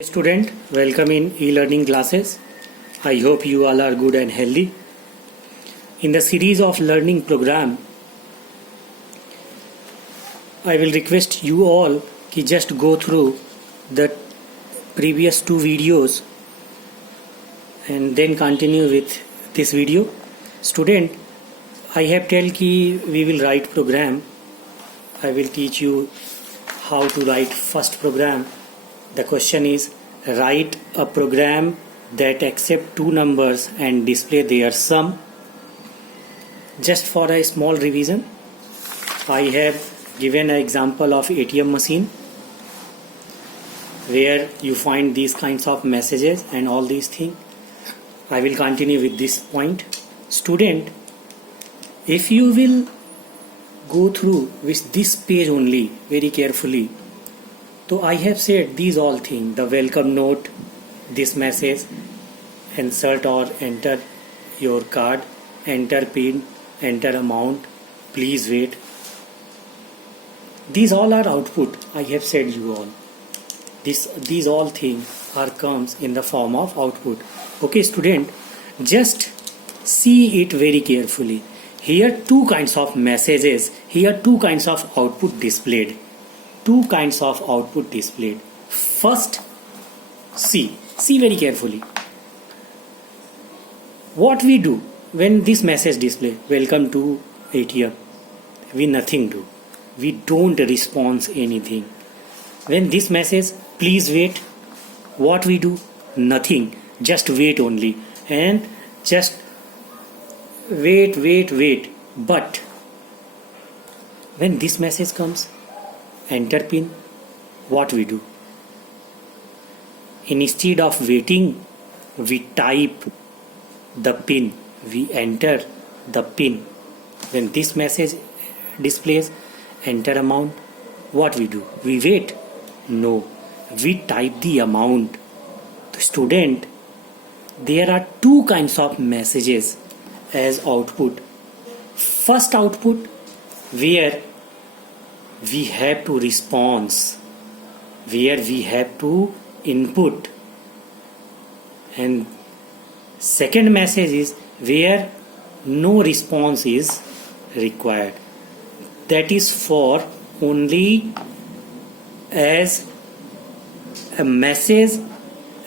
Student, welcome in e-learning classes. I hope you all are good and healthy. In the series of learning program, I will request you all to just go through the previous two videos and then continue with this video. Student, I have told ki we will write program. I will teach you how to write first program. The question is, write a program that accept two numbers and display their sum. Just for a small revision, I have given an example of ATM machine where you find these kinds of messages and all these things. I will continue with this point. Student, if you will go through with this page only very carefully, so I have said these all things, the welcome note, this message, insert or enter your card, enter PIN, enter amount, please wait. These all are output, I have said you all. These all things are comes in the form of output. Okay student, just see it very carefully. Here two kinds of messages, here two kinds of output displayed. Two kinds of output displayed. First, see very carefully. What we do when this message display, welcome to ATM, we nothing do. We don't respond anything. When this message, please wait, what we do? Nothing. Just wait only. And just wait. But when this message comes, enter PIN, what we do? Instead of waiting, we type the PIN, we enter the PIN. When this message displays enter amount, what we do? We wait? No, we type the amount. The student, there are two kinds of messages as output. First output, where we have to response, where we have to input, and second message is where no response is required. That is for only as a message,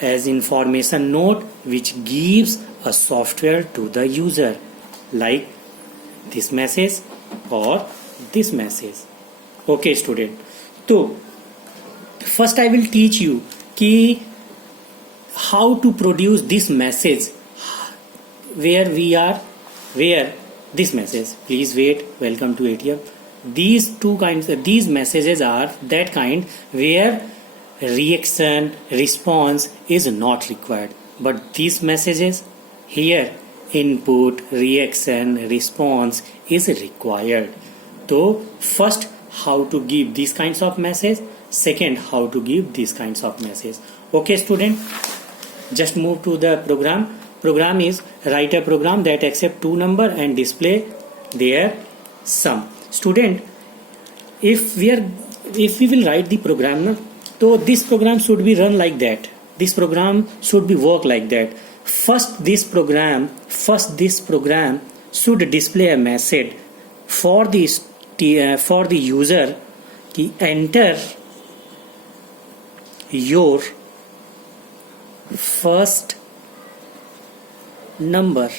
as information note which gives a software to the user, like this message or this message. Okay student, so first I will teach you how to produce this message where this message, please wait, welcome to ATM. These messages are that kind where reaction, response is not required. But these messages here, input, reaction, response is required. So first, how to give these kinds of message, second how to give these kinds of message. Okay student, just move to the program is write a program that accept two number and display their sum. Student, if we will write the program, so this program should be run like that, this program should be work like that. First this program should display a message for the user ki enter your first number.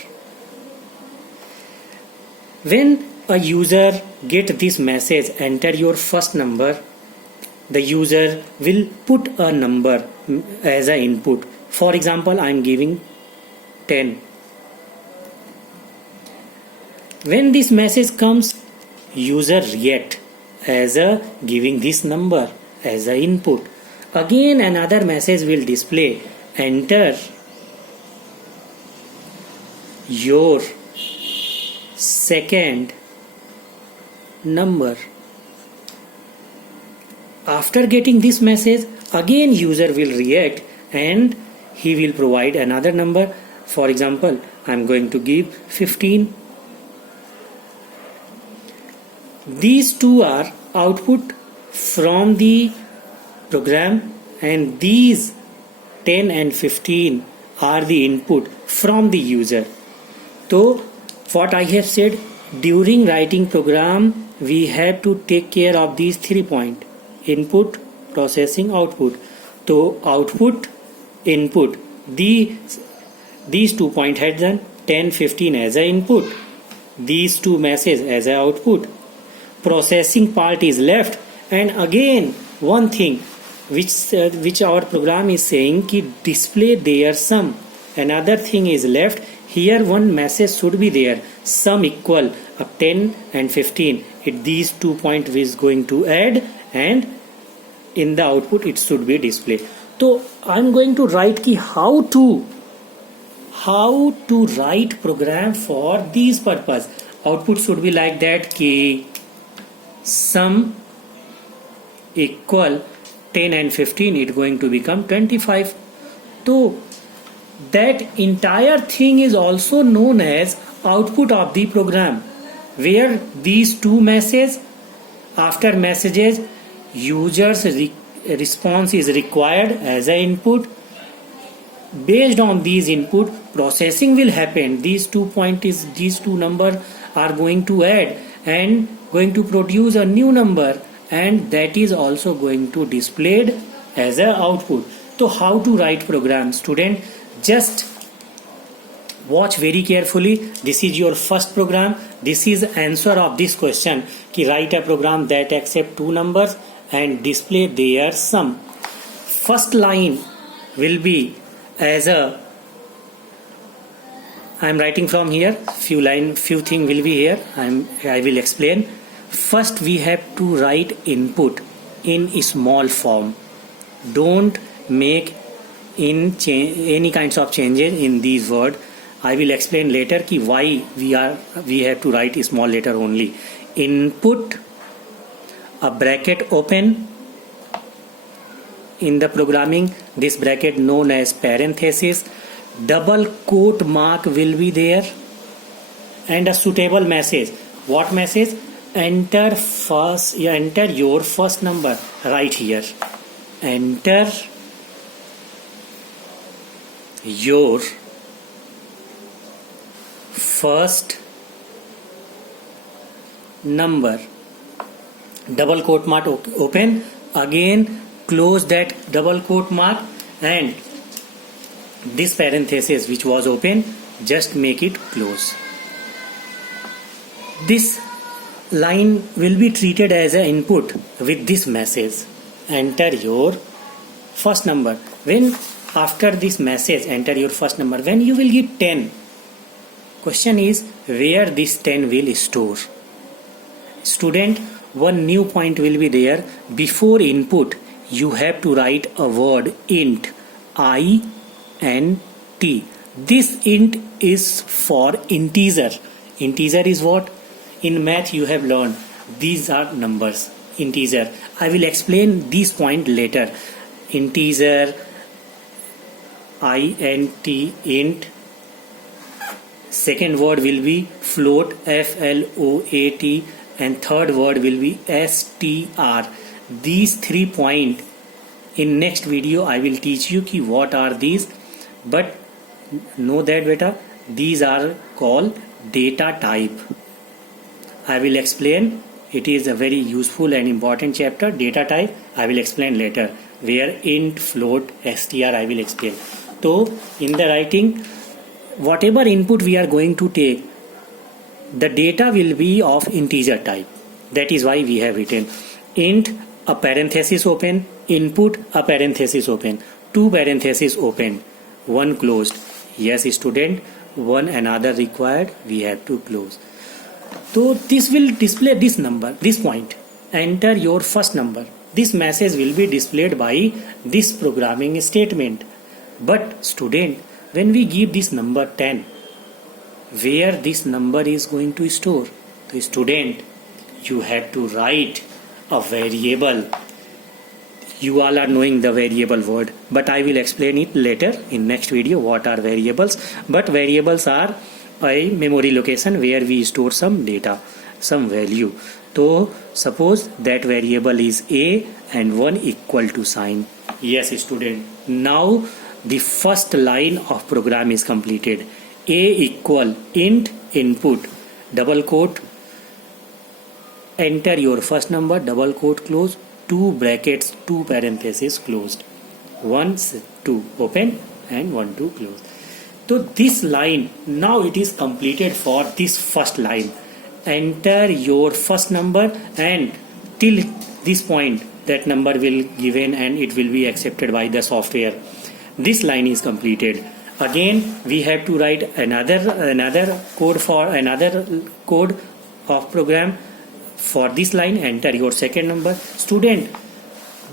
When a user get this message, enter your first number, the user will put a number as an input. For example, I am giving 10. When this message comes, user react as a giving this number as a input. Again another message will display, enter your second number. After getting this message, again user will react and he will provide another number. For example, I am going to give 15. These two are output from the program and these 10 and 15 are the input from the user. So what I have said, during writing program we have to take care of these 3 points: input, processing, output. So output, input, these 2 points had done 10, 15 as a input, these 2 messages as a output. Processing part is left, and again one thing which our program is saying ki display their sum. Another thing is left here. One message should be there, sum equal of 10 and 15. These 2 points is going to add, and in the output it should be displayed. So I'm going to write ki how to write program for these purpose. Output should be like that ki sum equal 10 and 15, it going to become 25. So that entire thing is also known as output of the program, where these 2 messages, after messages users response is required as an input. Based on these input, processing will happen. These 2 numbers are going to add and going to produce a new number, and that is also going to displayed as a output. So how to write program? Student, just watch very carefully. This is your first program. This is answer of this question ki write a program that accept 2 numbers and display their sum. First line will be as a, I am writing from here, few thing will be here. I will explain. First we have to write input in small form. Don't make any kinds of changes in these words. I will explain later ki why we have to write small letter only. Input, a bracket open. In the programming, this bracket known as parenthesis. Double quote mark will be there, and a suitable message. What message? Enter your first number right here. Enter your first number. Double quote mark open. Again close that double quote mark, and this parenthesis which was open, just make it close. This line will be treated as an input with this message, enter your first number. When after this message, enter your first number, when you will get 10, question is where this 10 will store. Student, one new point will be there. Before input you have to write a word int, int. This int is for integer. Integer is what? In math you have learned these are numbers, integer. I will explain this point later. Integer, int. Second word will be float, float, and third word will be str. These 3 points in next video I will teach you ki what are these, but know that beta, these are called data type. I will explain. It is a very useful and important chapter. Data type I will explain later, where int, float, str I will explain. So in the writing, whatever input we are going to take, the data will be of integer type. That is why we have written int, a parenthesis open, input, a parenthesis open, 2 parentheses open, 1 closed. Yes student, one another required, we have to close. So this will display this number, this point, enter your first number. This message will be displayed by this programming statement. But student, when we give this number 10, where this number is going to store? So student, you have to write a variable. You all are knowing the variable word, but I will explain it later in next video what are variables. But variables are a memory location where we store some data, some value. So suppose that variable is a and 1 equal to sign. Yes student, now the first line of program is completed. A equal int input double quote, enter your first number double quote close, 2 brackets 2 parentheses closed, 1 2 open and 1 2 close. So this line now it is completed for this first line. Enter your first number and till this point that number will given and it will be accepted by the software. This line is completed. Again we have to write another code for another code of program for this line. Enter your second number. Student,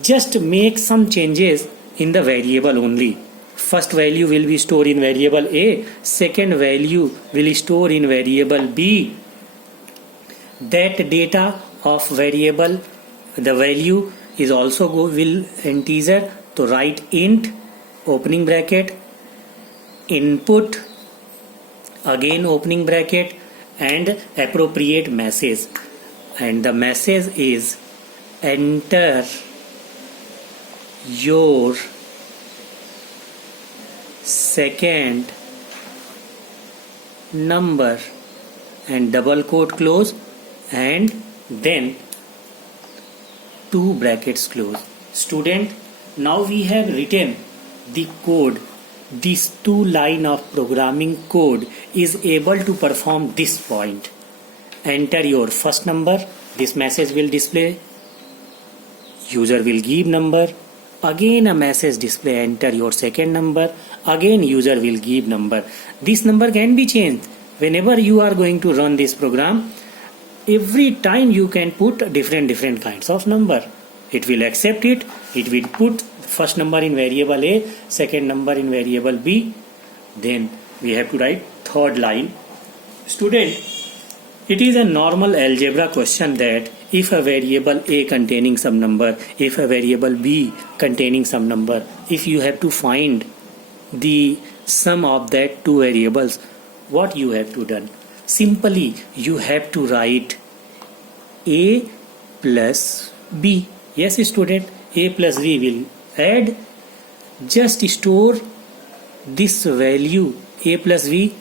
just make some changes in the variable only. First value will be stored in variable A, second value will store in variable B. That data of variable, the value is also will integer, to write int opening bracket input again opening bracket and appropriate message, and the message is enter your second number and double quote close and then 2 brackets close. Student, now we have written the code. This 2 line of programming code is able to perform this point. Enter your first number, this message will display, user will give number, again a message display, enter your second number, again user will give number. This number can be changed whenever you are going to run this program. Every time you can put different kinds of number. It will accept it. It will put first number in variable A, second number in variable B. Then we have to write third line. Student, it is a normal algebra question that if a variable A containing some number, if a variable B containing some number, if you have to find the sum of that 2 variables, what you have to done? Simply you have to write A plus B. Yes student, A plus B will add, just store this value A plus B.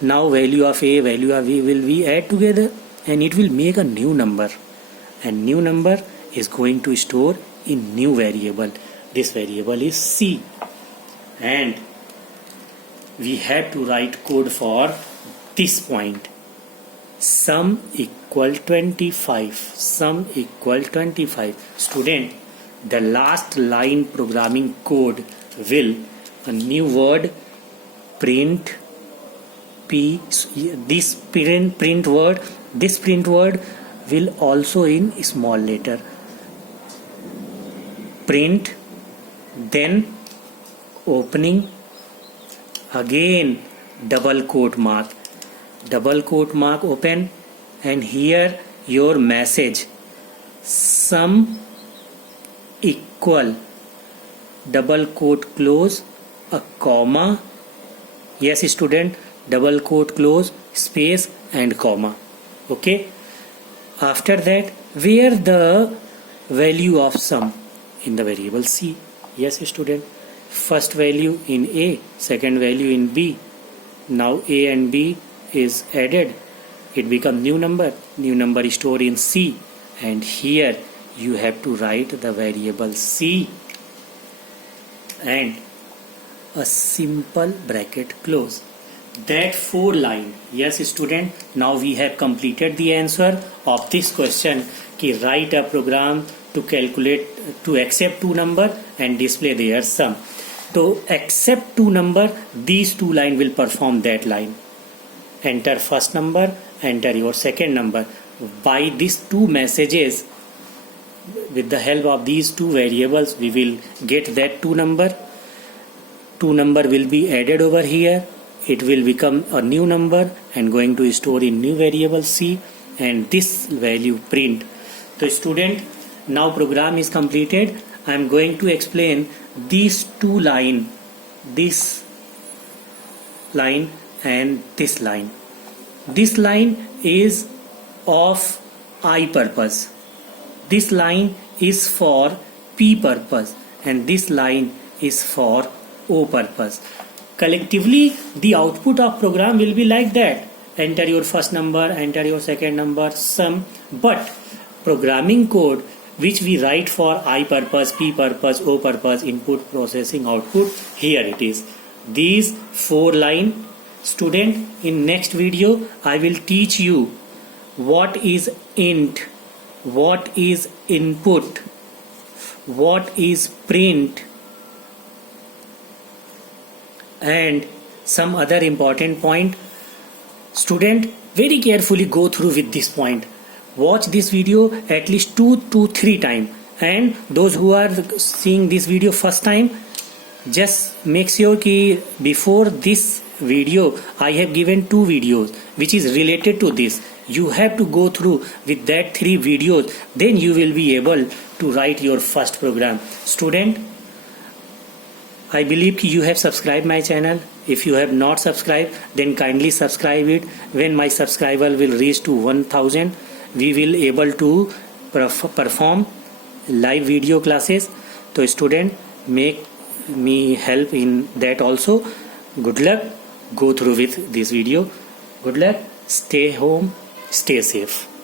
Now value of A, value of B will be add together and it will make a new number, and new number is going to store in new variable. This variable is C, and we have to write code for this point. Sum equal 25. Sum equal 25. Student, the last line programming code will a new word print P. This print word will also in small letter. Print, then opening, again double quote mark open, and here your message sum equal double quote close a comma. Yes student, double quote close space and comma. Okay, after that where the value of sum in the variable C. Yes student, first value in A, second value in B. Now A and B is added, it becomes new number is stored in C, and here you have to write the variable C and a simple bracket close. That 4 line. Yes student, now we have completed the answer of this question कि write a program to calculate, to accept 2 number and display their sum. So accept 2 number, these 2 line will perform that line. Enter first number, enter your second number. By these 2 messages, with the help of these 2 variables, we will get that 2 number. 2 number will be added over here. It will become a new number and going to store in new variable C, and this value print. So student, now program is completed. I am going to explain these 2 line, this line and this line. This line is of I purpose. This line is for P purpose, and this line is for O purpose. Collectively, the output of program will be like that. Enter your first number, enter your second number, sum. But programming code which we write for I purpose, P purpose, O purpose, input, processing, output, here it is. These 4 lines. Student, in next video I will teach you what is int, what is input, what is print, and some other important point. Student, very carefully go through with this point. Watch this video at least 2 to 3 times, and those who are seeing this video first time, just make sure कि before this video I have given 2 videos which is related to this. You have to go through with that 3 videos, then you will be able to write your first program. Student, I believe you have subscribed my channel. If you have not subscribed, then kindly subscribe it. When my subscriber will reach to 1000, we will able to perform live video classes. So student, make me help in that also. Good luck. Go through with this video. Good luck. Stay home. Stay safe.